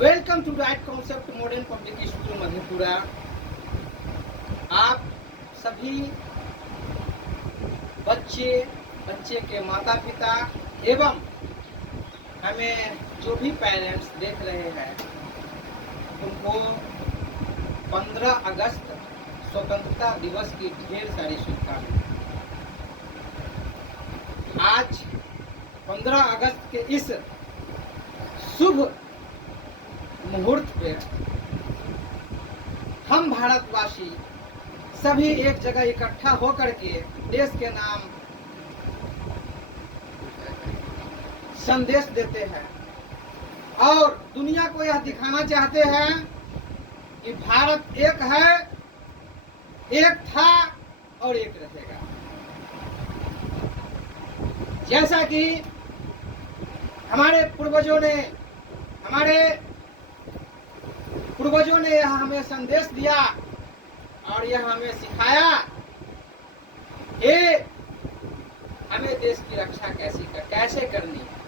Welcome to Right Concept Modern Public School Madhepura. आप सभी बच्चे के माता पिता एवं हमें जो भी पेरेंट्स देख रहे हैं उनको 15 अगस्त स्वतंत्रता दिवस की ढेर सारी शुभकामनाएं। आज 15 अगस्त के इस शुभ मुहूर्त पे हम भारतवासी सभी एक जगह इकट्ठा होकर के देश के नाम संदेश देते हैं और दुनिया को यह दिखाना चाहते हैं कि भारत एक है, एक था और एक रहेगा। जैसा कि हमारे पूर्वजों ने यह हमें संदेश दिया और यह हमें सिखाया कि हमें देश की रक्षा कैसे करनी है।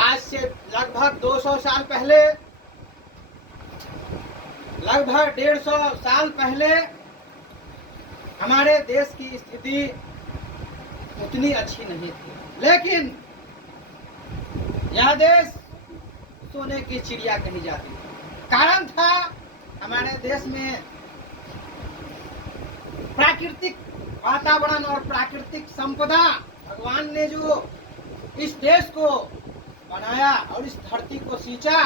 आज से लगभग 200 साल पहले, लगभग 150 साल पहले हमारे देश की स्थिति उतनी अच्छी नहीं थी, लेकिन यह देश सोने की चिड़िया कही जाती है। कारण था हमारे देश में प्राकृतिक वातावरण और प्राकृतिक संपदा। भगवान ने जो इस देश को बनाया और इस धरती को सींचा,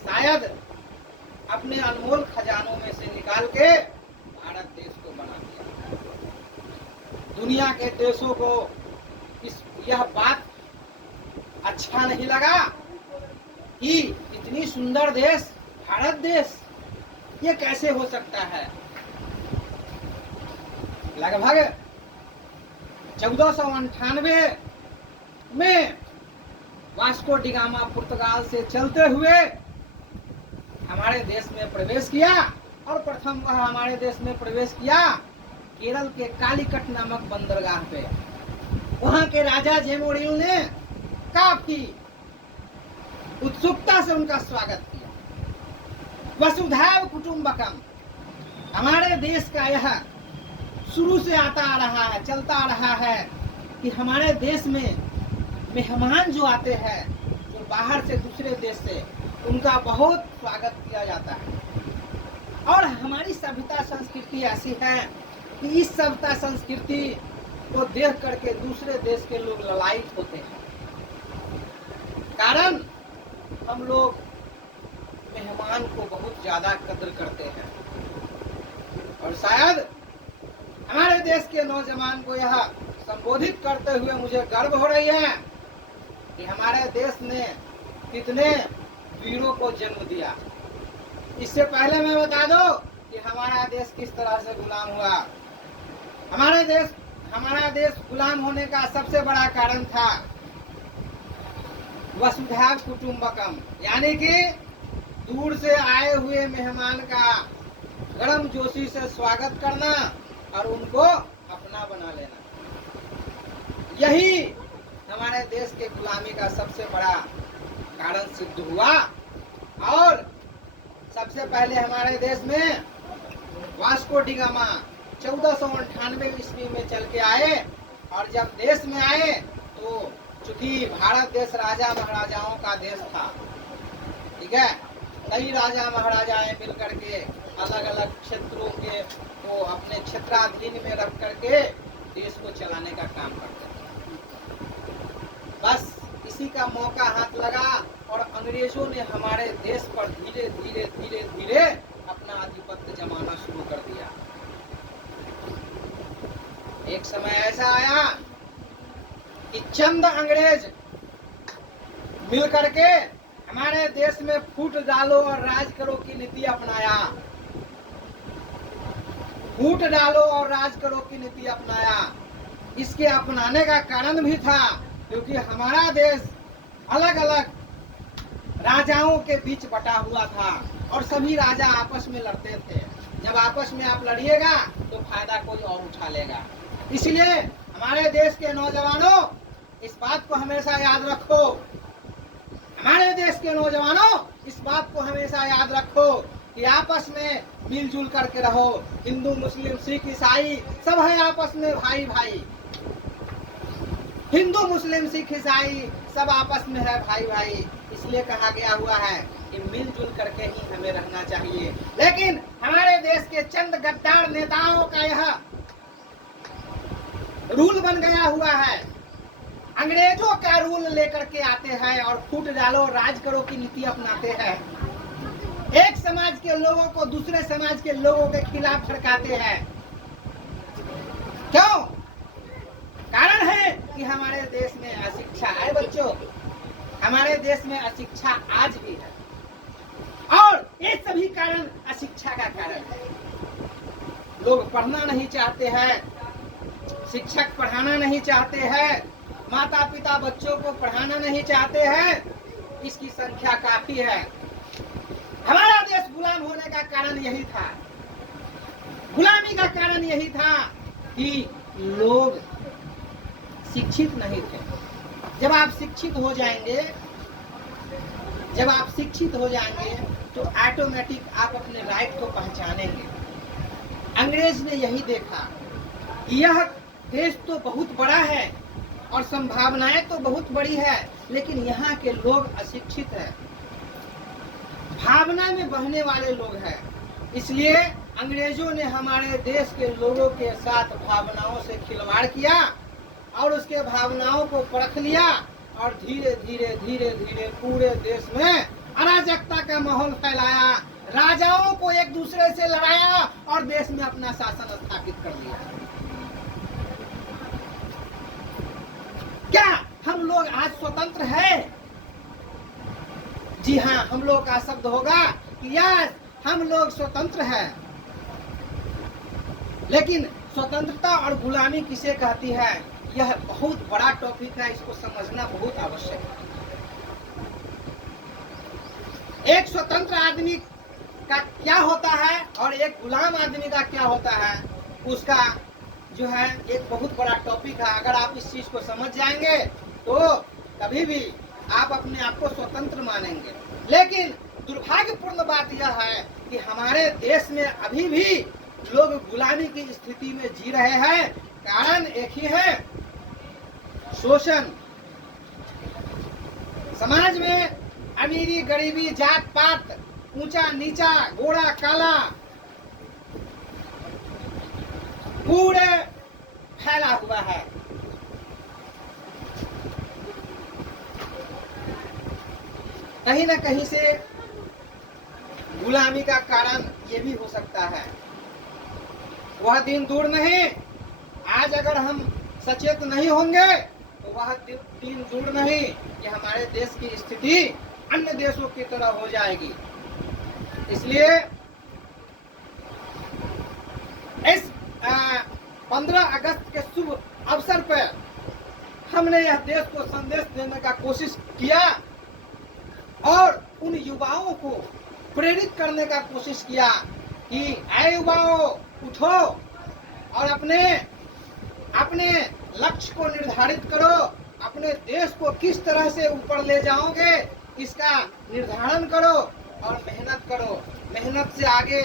शायद अपने अनमोल खजानों में से निकाल के भारत देश को बना दिया। दुनिया के देशों को यह बात अच्छा नहीं लगा कि इतनी सुंदर देश भारत देश ये कैसे हो सकता है। लगभग 1498 में वास्को डी गामा पुर्तगाल से चलते हुए हमारे देश में प्रवेश किया और प्रथम वह हमारे देश में प्रवेश किया केरल के कालीकट नामक बंदरगाह पे। वहां के राजा जेमोरियल ने काफी उत्सुकता से उनका स्वागत किया। वसुधैव कुटुंबकम हमारे देश का यह शुरू से आता आ रहा है, चलता आ रहा है कि हमारे देश में मेहमान जो आते हैं, जो बाहर से दूसरे देश से, उनका बहुत स्वागत किया जाता है। और हमारी सभ्यता संस्कृति ऐसी है कि इस सभ्यता संस्कृति को देख करके दूसरे देश के लोग ललायित होते हैं। कारण हम लोग मेहमान को बहुत ज्यादा कद्र करते हैं और शायद हमारे देश के नौजवान को यह संबोधित करते हुए मुझे गर्व हो रही है कि हमारे देश ने कितने वीरों को जन्म दिया। इससे पहले मैं बता दूं कि हमारा देश किस तरह से गुलाम हुआ। हमारा देश गुलाम होने का सबसे बड़ा कारण था वसुधैव कुटुंबकम, यानी कि दूर से आए हुए मेहमान का गर्म जोशी से स्वागत करना और उनको अपना बना लेना। यही हमारे देश के गुलामी का सबसे बड़ा कारण सिद्ध हुआ। और सबसे पहले हमारे देश में वास्को डी गामा 1498 ईस्वी में चल के आए और जब देश में आए तो चूंकि भारत देश राजा महाराजाओं का देश था, ठीक है, कई राजा महाराजाएं मिल करके अलग अलग क्षेत्रों के को अपने क्षेत्राधीन में रख करके देश को चलाने का काम करते थे। बस इसी का मौका हाथ लगा और अंग्रेजों ने हमारे देश पर धीरे धीरे अपना आधिपत्य जमाना शुरू कर दिया। एक समय ऐसा आया कि चंद अंग्रेज मिल करके हमारे देश में फूट डालो और राज करो की नीति अपनाया। फूट डालो और राज करो की नीति अपनाया। इसके अपनाने का कारण भी था क्योंकि हमारा देश अलग अलग राजाओं के बीच बटा हुआ था और सभी राजा आपस में लड़ते थे। जब आपस में आप लड़िएगा तो फायदा कोई और उठा लेगा। इसलिए हमारे देश के नौजवानों इस बात को हमेशा याद रखो। हमारे देश के नौजवानों, इस बात को हमेशा याद रखो कि आपस में मिलजुल करके रहो। हिंदू, मुस्लिम, सिख, ईसाई सब है आपस में भाई भाई। हिंदू, मुस्लिम, सिख, ईसाई सब आपस में है भाई भाई। इसलिए कहा गया हुआ है कि मिलजुल करके ही हमें रहना चाहिए। लेकिन हमारे देश के चंद गद्दार नेताओं का यह रूल बन गया हुआ है। अंग्रेजों का रूल लेकर के आते हैं और फूट डालो राज करो की नीति अपनाते हैं। एक समाज के लोगों को दूसरे समाज के लोगों के खिलाफ भड़काते हैं। क्यों? कारण है कि हमारे देश में अशिक्षा है बच्चों। हमारे देश में अशिक्षा आज भी है और ये सभी कारण अशिक्षा का कारण है। लोग पढ़ना नहीं चाहते हैं, शिक्षक पढ़ाना नहीं चाहते हैं, माता पिता बच्चों को पढ़ाना नहीं चाहते हैं। इसकी संख्या काफी है। हमारा देश गुलाम होने का कारण यही था। गुलामी का कारण यही था कि लोग शिक्षित नहीं थे। जब आप शिक्षित हो जाएंगे, तो ऑटोमेटिक आप अपने राइट को पहचानेंगे। अंग्रेज ने यही देखा कि यह देश तो बहुत बड़ा है और संभावनाएं तो बहुत बड़ी है, लेकिन यहाँ के लोग अशिक्षित हैं, भावना में बहने वाले लोग हैं। इसलिए अंग्रेजों ने हमारे देश के लोगों के साथ भावनाओं से खिलवाड़ किया और उसके भावनाओं को परख लिया और धीरे धीरे पूरे देश में अराजकता का माहौल फैलाया, राजाओं को एक दूसरे से लड़ाया और देश में अपना शासन स्थापित कर लिया। क्या हम लोग आज स्वतंत्र हैं? जी हाँ, हम लोग का शब्द होगा कि यस, हम लोग स्वतंत्र हैं। लेकिन स्वतंत्रता और गुलामी किसे कहती है, यह बहुत बड़ा टॉपिक है। इसको समझना बहुत आवश्यक है। एक स्वतंत्र आदमी का क्या होता है और एक गुलाम आदमी का क्या होता है, उसका जो है एक बहुत बड़ा टॉपिक है। अगर आप इस चीज को समझ जाएंगे तो कभी भी आप अपने आप को स्वतंत्र मानेंगे। लेकिन दुर्भाग्यपूर्ण बात यह है कि हमारे देश में अभी भी लोग गुलामी की स्थिति में जी रहे हैं। कारण एक ही है, शोषण। समाज में अमीरी गरीबी, जात पात, ऊंचा नीचा, गोरा काला पूरे फैला हुआ है। कहीं न कहीं से गुलामी का कारण ये भी हो सकता है। वह दिन दूर नहीं, आज अगर हम सचेत नहीं होंगे तो वह दिन दूर नहीं कि हमारे देश की स्थिति अन्य देशों की तरह हो जाएगी। इसलिए इस 15 अगस्त के शुभ अवसर पर हमने यह देश को संदेश देने का कोशिश किया और उन युवाओं को प्रेरित करने का कोशिश किया कि ऐ युवाओं, उठो और अपने लक्ष्य को निर्धारित करो। अपने देश को किस तरह से ऊपर ले जाओगे इसका निर्धारण करो और मेहनत करो। मेहनत से आगे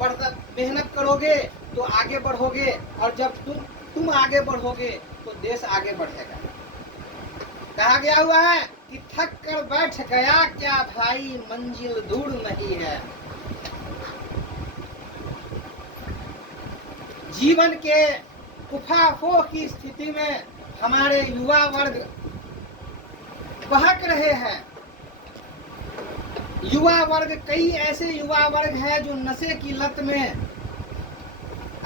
मेहनत करोगे तो आगे बढ़ोगे और जब तुम आगे बढ़ोगे तो देश आगे बढ़ेगा। कहा गया हुआ है कि थक कर बैठ गया क्या भाई, मंजिल दूर नहीं है। जीवन के उफाफों की स्थिति में हमारे युवा वर्ग बहक रहे हैं। युवा वर्ग, कई ऐसे युवा वर्ग हैं जो नशे की लत में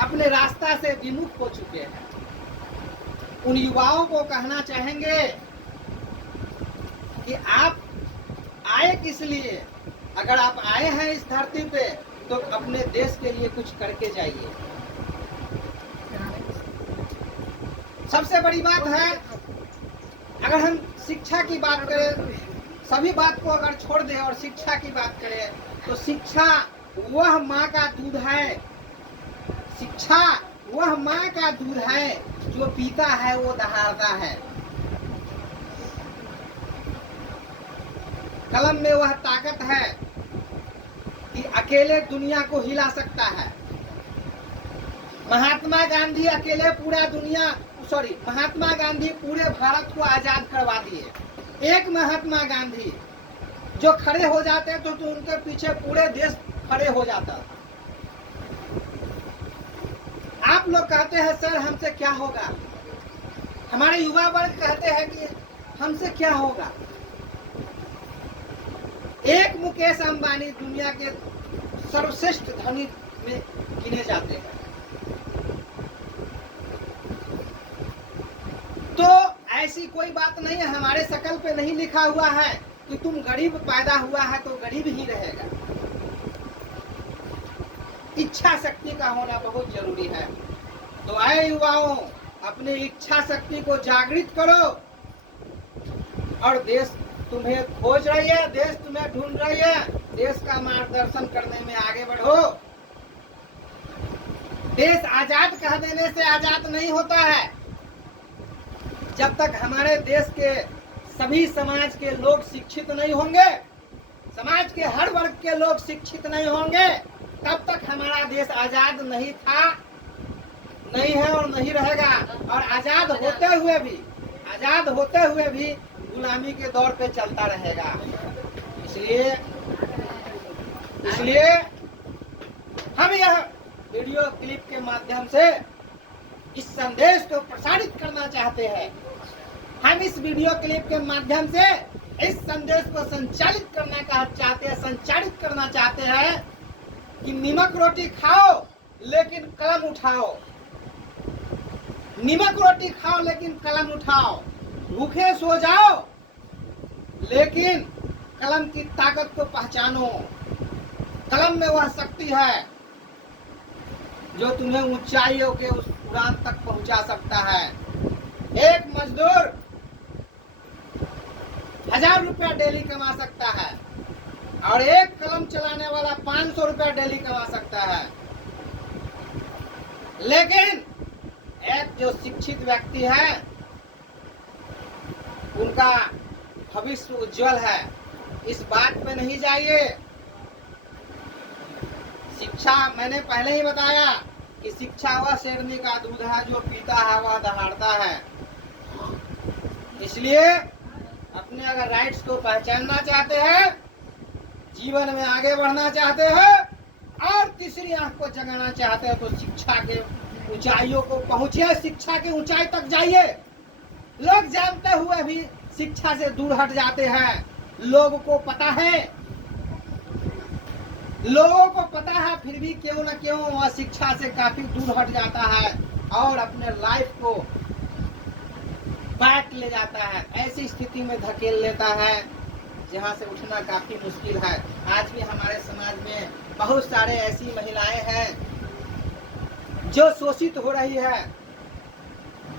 अपने रास्ता से विमुख हो चुके हैं। उन युवाओं को कहना चाहेंगे कि आप आए किस लिए? अगर आप आए हैं इस धरती पे तो अपने देश के लिए कुछ करके जाइए। सबसे बड़ी बात है, अगर हम शिक्षा की बात करें, सभी बात को अगर छोड़ दें और शिक्षा की बात करें तो शिक्षा वह माँ का दूध है। शिक्षा वह माँ का दूध है जो पीता है वो दहाड़ता है। कलम में वह ताकत है कि अकेले दुनिया को हिला सकता है। महात्मा गांधी अकेले महात्मा गांधी पूरे भारत को आजाद करवा दिए। एक महात्मा गांधी जो खड़े हो जाते तो उनके पीछे पूरे देश खड़े हो जाता। आप लोग कहते हैं सर हमसे क्या होगा, हमारे युवा वर्ग कहते हैं कि हमसे क्या होगा। एक मुकेश अंबानी दुनिया के सर्वश्रेष्ठ धनी में गिने जाते हैं। तो ऐसी कोई बात नहीं है, हमारे शकल पे नहीं लिखा हुआ है कि तुम गरीब पैदा हुआ है तो गरीब ही रहेगा। इच्छा शक्ति का होना बहुत जरूरी है। तो आए युवाओं, अपनी इच्छा शक्ति को जागृत करो और देश तुम्हें खोज रही है, देश तुम्हें ढूंढ रही है। देश का मार्गदर्शन करने में आगे बढ़ो। देश आजाद कह देने से आजाद नहीं होता है। जब तक हमारे देश के सभी समाज के लोग शिक्षित नहीं होंगे, समाज के हर वर्ग के लोग शिक्षित नहीं होंगे, तब तक हमारा देश आजाद नहीं था, नहीं है और नहीं रहेगा। और आजाद होते हुए भी गुलामी के दौर पे चलता रहेगा। इसलिए हम यह वीडियो क्लिप के माध्यम से इस संदेश को प्रसारित करना चाहते हैं। हम इस वीडियो क्लिप के माध्यम से इस संदेश को संचारित करना चाहते हैं कि नमक रोटी खाओ लेकिन कलम उठाओ। नमक रोटी खाओ लेकिन कलम उठाओ। भूखे सो जाओ लेकिन कलम की ताकत को पहचानो। कलम में वह शक्ति है जो तुम्हें ऊंचाइयों के उस उड़ान तक पहुंचा सकता है। एक मजदूर 1000 रुपया डेली कमा सकता है और एक कलम चलाने वाला 500 रुपया डेली कमा सकता है। लेकिन एक जो शिक्षित व्यक्ति है उनका भविष्य उज्जवल है। इस बात पे नहीं जाइए। शिक्षा, मैंने पहले ही बताया कि शिक्षा वह शेरनी का दूध है, जो पीता है वह दहाड़ता है। इसलिए अपने अगर राइट्स को पहचानना चाहते हैं, जीवन में आगे बढ़ना चाहते हैं और तीसरी आंख को जगाना चाहते हैं, तो शिक्षा के ऊंचाइयों को पहुंचिए, शिक्षा के ऊंचाई तक जाइए। लोग जानते हुए भी शिक्षा से दूर हट जाते हैं। लोगों को पता है फिर भी क्यों न क्यों वह शिक्षा से काफी दूर हट जाता है और अपने लाइफ को बैक ले जाता है, ऐसी स्थिति में धकेल लेता है जहां से उठना काफी मुश्किल है। आज भी हमारे समाज में बहुत सारे ऐसी महिलाएं हैं जो शोषित हो रही है।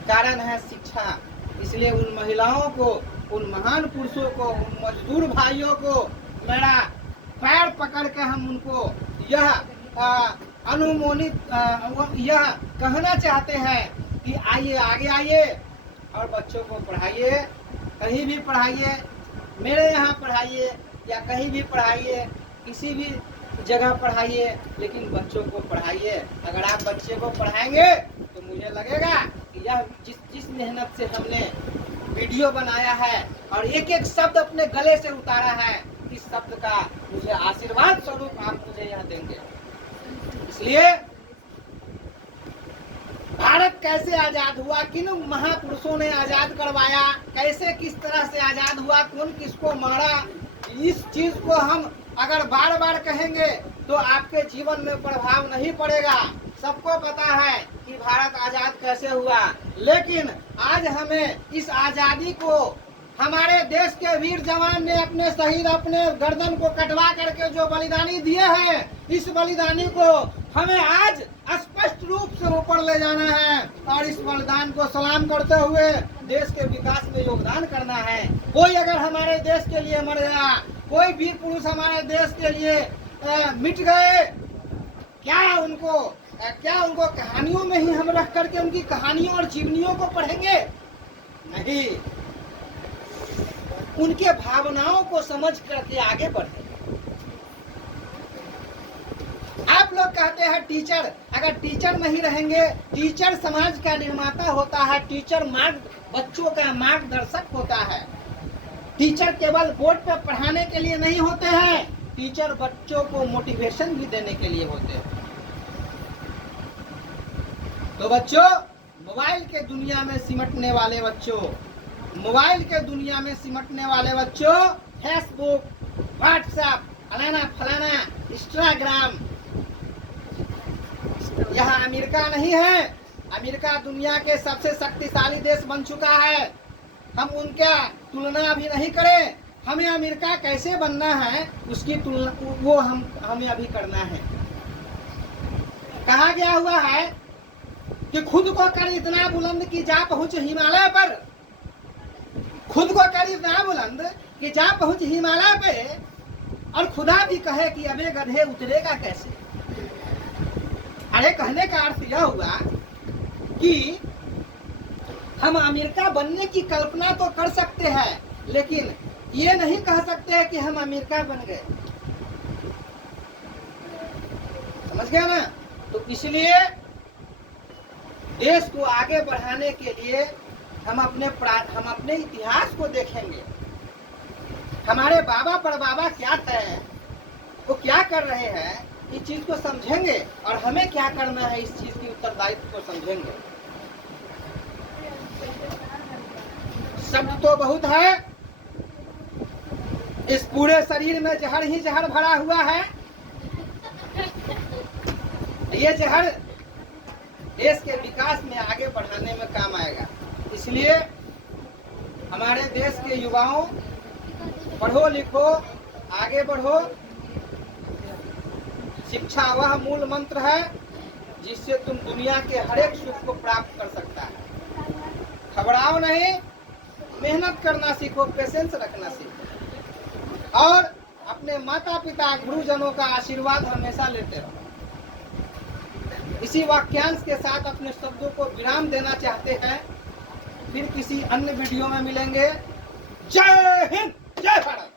कारण है शिक्षा। इसलिए उन महिलाओं को, उन महान पुरुषों को, उन मजदूर भाइयों को मेरा पैर पकड़ के हम उनको यह यह कहना चाहते हैं कि आइए, आगे आइए और बच्चों को पढ़ाइए। कहीं भी पढ़ाइए, मेरे यहाँ पढ़ाइए या कहीं भी पढ़ाइए, किसी भी जगह पढ़ाइए, लेकिन बच्चों को पढ़ाइए। अगर आप बच्चे को पढ़ाएंगे तो मुझे लगेगा कि यह जिस मेहनत से हमने वीडियो बनाया है और एक एक शब्द अपने गले से उतारा है, इस शब्द का मुझे आशीर्वाद स्वरूप आप मुझे यह देंगे। इसलिए भारत कैसे आजाद हुआ, किन महापुरुषों ने आजाद करवाया, कैसे किस तरह से आजाद हुआ, कौन किसको मारा, इस चीज को हम अगर बार बार कहेंगे तो आपके जीवन में प्रभाव नहीं पड़ेगा। सबको पता है कि भारत आजाद कैसे हुआ, लेकिन आज हमें इस आजादी को हमारे देश के वीर जवान ने अपने शहीद, अपने गर्दन को कटवा करके जो बलिदानी दिए हैं, इस बलिदानी को हमें आज स्पष्ट रूप से ऊपर ले जाना है और इस बलिदान को सलाम करते हुए देश के विकास में योगदान करना है। कोई अगर हमारे देश के लिए मर गया, कोई वीर पुरुष हमारे देश के लिए मिट गए, क्या उनको कहानियों में ही हम रख करके उनकी कहानियों और जीवनियों को पढ़ेंगे? नहीं। उनके भावनाओं को समझ करके आगे बढ़े। आप लोग कहते हैं टीचर, अगर टीचर नहीं रहेंगे, टीचर समाज का निर्माता होता है, टीचर बच्चों का मार्गदर्शक होता है। टीचर केवल बोर्ड पर पढ़ाने के लिए नहीं होते हैं, टीचर बच्चों को मोटिवेशन भी देने के लिए होते हैं। तो बच्चों, मोबाइल के दुनिया में सिमटने वाले बच्चों, मोबाइल के दुनिया में सिमटने वाले बच्चों, फेसबुक, व्हाट्सएप, फलाना फलाना, इंस्टाग्राम, यहाँ अमेरिका नहीं है। अमेरिका दुनिया के सबसे शक्तिशाली देश बन चुका है। हम उनका तुलना अभी नहीं करें। हमें अमेरिका कैसे बनना है उसकी तुलना वो हमें अभी करना है। कहा गया हुआ है कि खुद को कर इतना बुलंद कि जा पहुंच हिमालय पर, खुद को कर इतना बुलंद कि जा पहुंच हिमालय पे, और खुदा भी कहे कि अबे गधे उतरेगा कैसे। अरे कहने का अर्थ यह हुआ कि हम अमेरिका बनने की कल्पना तो कर सकते हैं, लेकिन ये नहीं कह सकते हैं कि हम अमेरिका बन गए। समझ गया ना? तो इसलिए देश को आगे बढ़ाने के लिए हम अपने इतिहास को देखेंगे। हमारे बाबा परबाबा क्या थे, वो क्या कर रहे हैं, इस चीज को समझेंगे, और हमें क्या करना है इस चीज की उत्तरदायित्व को समझेंगे। शब्द तो बहुत है, इस पूरे शरीर में जहर ही जहर भरा हुआ है। ये जहर देश के विकास में आगे बढ़ाने में काम आएगा। इसलिए हमारे देश के युवाओं, पढ़ो लिखो, आगे बढ़ो। शिक्षा वह मूल मंत्र है जिससे तुम दुनिया के हर एक सुख को प्राप्त कर सकता है। घबराओ नहीं, मेहनत करना सीखो, पेशेंस रखना सीखो, और अपने माता पिता गुरुजनों का आशीर्वाद हमेशा लेते रहो। इसी वाक्यांश के साथ अपने शब्दों को विराम देना चाहते हैं। फिर किसी अन्य वीडियो में मिलेंगे। जय हिंद, जय भारत।